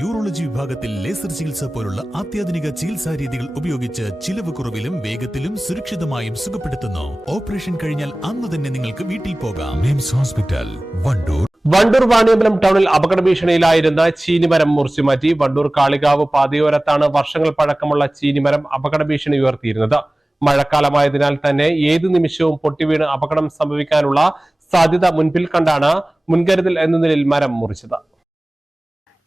Urology വിഭാഗത്തിൽ laser ചികിത്സ പോലുള്ള അത്യാധുനിക ചികിത്സാ രീതികൾ ഉപയോഗിച്ച് ചിലവ് കുറവിലും വേഗത്തിലും സുരക്ഷിതമായും സുഖപ്പെടുത്തുന്നു. ഓപ്പറേഷൻ കഴിഞ്ഞാൽ അന്ന് തന്നെ നിങ്ങൾക്ക് വീട്ടിൽ പോകാം. മിംസ് ഹോസ്പിറ്റൽ വണ്ടൂർ. വണ്ടൂർ വാണിയമ്പലം ടൗണിൽ അപകട ഭീഷണിയിലായിരുന്ന ചീനിമരം മുറിച്ചുമാറ്റി വണ്ടൂർ കാളികാവ് പാതയോരത്താണ് വർഷങ്ങൾ പഴക്കമുള്ള ചീനിമരം അപകട ഭീഷണി ഉയർത്തിയിരുന്നത്. മഴക്കാലമായതിനാൽ തന്നെ ഏത് നിമിഷവും പൊട്ടിവീണ് അപകടം സംഭവിക്കാനുള്ള സാധ്യത മുൻപിൽ കണ്ടാണ് മുൻകരുതൽ എന്ന നിലയിൽ മരം മുറിച്ചത്.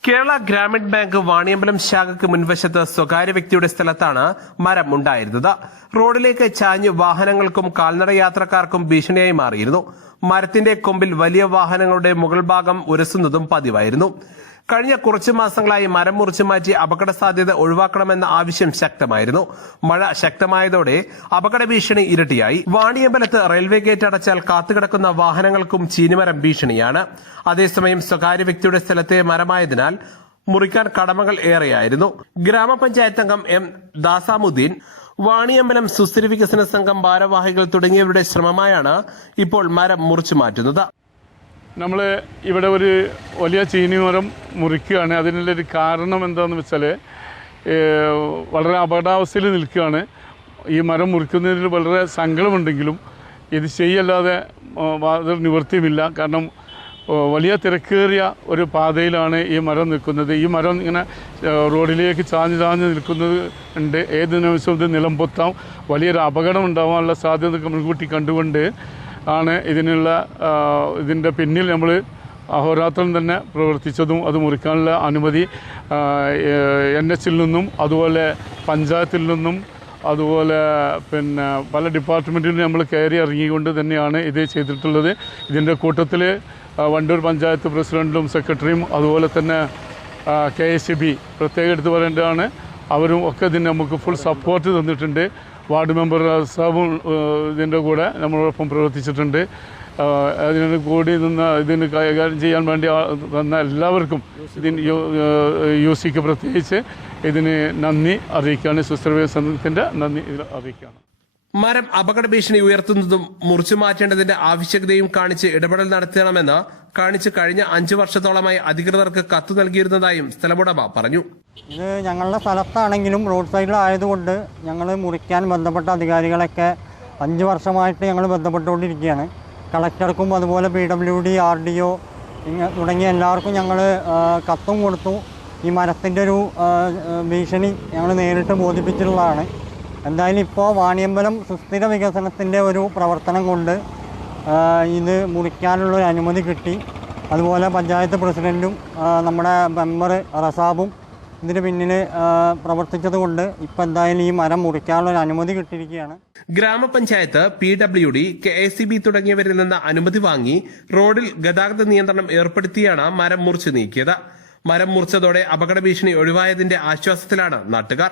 കേരള ഗ്രാമീൺ ബാങ്ക് വാണിയമ്പലം ശാഖയ്ക്ക് മുൻവശത്ത് സ്വകാര്യ വ്യക്തിയുടെ സ്ഥലത്താണ് മരം ഉണ്ടായിരുന്നത് റോഡിലേക്ക് ചാഞ്ഞ് വാഹനങ്ങൾക്കും കാൽനട യാത്രക്കാർക്കും ഭീഷണിയായി മാറിയിരുന്നു. മരത്തിന്റെ കൊമ്പിൽ വലിയ വാഹനങ്ങളുടെ മുകൾ ഭാഗം ഉരസുന്നതും പതിവായിരുന്നു. കഴിഞ്ഞ കുറച്ചു മാസങ്ങളായി മരം മുറിച്ചു മാറ്റി അപകട സാധ്യത ഒഴിവാക്കണമെന്ന ആവശ്യം ശക്തമായിരുന്നു. മഴ ശക്തമായതോടെ അപകട ഭീഷണി ഇരട്ടിയായി. വാണിയമ്പലത്ത് റെയിൽവേ ഗേറ്റ് അടച്ചാൽ കാത്തുകിടക്കുന്ന വാഹനങ്ങൾക്കും ചീനിമരം ഭീഷണിയാണ്. അതേസമയം സ്വകാര്യ വ്യക്തിയുടെ സ്ഥലത്തെ മരമായതിനാൽ മുറിക്കാൻ കടമകൾ ഏറെയായിരുന്നു. ഗ്രാമപഞ്ചായത്ത് അംഗം എം ദാസാമുദ്ദീൻ വാണിയമ്പലം സുസ്ഥിര വികസന സംഘം ഭാരവാഹികൾ തുടങ്ങിയവരുടെ ശ്രമമായാണ് ഇപ്പോൾ മരം മുറിച്ചു മാറ്റുന്നത്. നമ്മൾ ഇവിടെ ഒരു വലിയ ചീനി മരം മുറിക്കുകയാണ് അതിനുള്ളൊരു കാരണം എന്താണെന്ന് വെച്ചാൽ വളരെ അപകടാവസ്ഥയിൽ നിൽക്കുകയാണ്. ഈ മരം മുറിക്കുന്നതിൽ വളരെ സങ്കടമുണ്ടെങ്കിലും ഇത് ചെയ്യല്ലാതെ യാതൊരു നിവൃത്തിയുമില്ല. കാരണം വലിയ തിരക്കേറിയ ഒരു പാതയിലാണ് ഈ മരം നിൽക്കുന്നത്. ഈ മരം ഇങ്ങനെ റോഡിലേക്ക് ചാഞ്ഞ് ചാഞ്ഞ് നിൽക്കുന്നത് ഉണ്ട് ഏത് നിമിഷവും ഇത് നിലം പൊത്താം വലിയൊരു അപകടം ഉണ്ടാവാനുള്ള സാധ്യത മുൻകൂട്ടി കണ്ടുകൊണ്ട് ആണ് ഇതിനുള്ള ഇതിന്റെ പിന്നിൽ നമ്മൾ അഹോരാത്രം തന്നെ പ്രവർത്തിച്ചതും അത് മുറിക്കാനുള്ള അനുമതി എൻ എച്ചിൽ നിന്നും അതുപോലെ പഞ്ചായത്തിൽ നിന്നും അതുപോലെ പിന്നെ പല ഡിപ്പാർട്ട്മെന്റിലും നമ്മൾ കയറി ഇറങ്ങിക്കൊണ്ട് തന്നെയാണ് ഇത് ചെയ്തിട്ടുള്ളത്. ഇതിന്റെ കൂട്ടത്തിൽ വണ്ടൂർ പഞ്ചായത്ത് പ്രസിഡന്റും സെക്രട്ടറിയും അതുപോലെ തന്നെ കെ എസ് സി ബി പ്രത്യേകം എടുത്ത് പറയേണ്ടതാണ്. അവരും ഒക്കെ ഇതിന് നമുക്ക് ഫുൾ സപ്പോർട്ട് തന്നിട്ടുണ്ട്. വാർഡ് മെമ്പർ സാബും ഇതിന്റെ കൂടെ നമ്മളോടൊപ്പം പ്രവർത്തിച്ചിട്ടുണ്ട്. അതിന് കൂടി നിന്ന് ഇതിന് കൈകാര്യം ചെയ്യാൻ വേണ്ടി വന്ന എല്ലാവർക്കും ഇതിന് യു സിക്ക് പ്രത്യേകിച്ച് ഇതിന് നന്ദി അറിയിക്കുകയാണ്. സുസ്ഥിര വികസനത്തിന്റെ നന്ദി ഇതിൽ അറിയിക്കുകയാണ്. മരം അപകട ഭീഷണി ഉയർത്തുന്നതും മുറിച്ചു മാറ്റേണ്ടതിന്റെ ആവശ്യകതയും കാണിച്ച് ഇടപെടൽ നടത്തണമെന്ന് കാണിച്ച് കഴിഞ്ഞ അഞ്ചു വർഷത്തോളമായി അധികൃതർക്ക് കത്ത് നൽകിയിരുന്നതായും സ്ഥലമുടമ പറഞ്ഞു. ഇത് ഞങ്ങളുടെ സ്ഥലത്താണെങ്കിലും റോഡ് സൈഡിലായതുകൊണ്ട് ഞങ്ങൾ മുറിക്കാൻ ബന്ധപ്പെട്ട അധികാരികളൊക്കെ അഞ്ച് വർഷമായിട്ട് ഞങ്ങൾ ബന്ധപ്പെട്ടുകൊണ്ടിരിക്കുകയാണ്. കളക്ടർക്കും അതുപോലെ P W D R D O തുടങ്ങിയ എല്ലാവർക്കും ഞങ്ങൾ കത്തും കൊടുത്തു. ഈ മരത്തിന്റെ ഒരു ഭീഷണി ഞങ്ങൾ നേരിട്ട് ബോധിപ്പിച്ചിട്ടുള്ളതാണ്. എന്തായാലും ഇപ്പോൾ വാണിയമ്പലം സുസ്ഥിര വികസനത്തിന്റെ ഒരു പ്രവർത്തനം കൊണ്ട് ഇത് മുറിക്കാനുള്ള ഒരു അനുമതി കിട്ടി. അതുപോലെ പഞ്ചായത്ത് പ്രസിഡന്റും നമ്മുടെ മെമ്പർ റസാബും ഇതിന് പിന്നിൽ പ്രവർത്തിച്ചത് കൊണ്ട് ഇപ്പം എന്തായാലും ഈ മരം മുറിക്കാനുള്ള ഒരു അനുമതി കിട്ടിയിരിക്കുകയാണ്. ഗ്രാമപഞ്ചായത്ത് P W D K S C B തുടങ്ങിയവരിൽ നിന്ന് അനുമതി വാങ്ങി റോഡിൽ ഗതാഗത നിയന്ത്രണം ഏർപ്പെടുത്തിയാണ് മരം മുറിച്ച് നീക്കിയത്. മരം മുറിച്ചതോടെ അപകട ഭീഷണി ഒഴിവായതിന്റെ ആശ്വാസത്തിലാണ് നാട്ടുകാർ.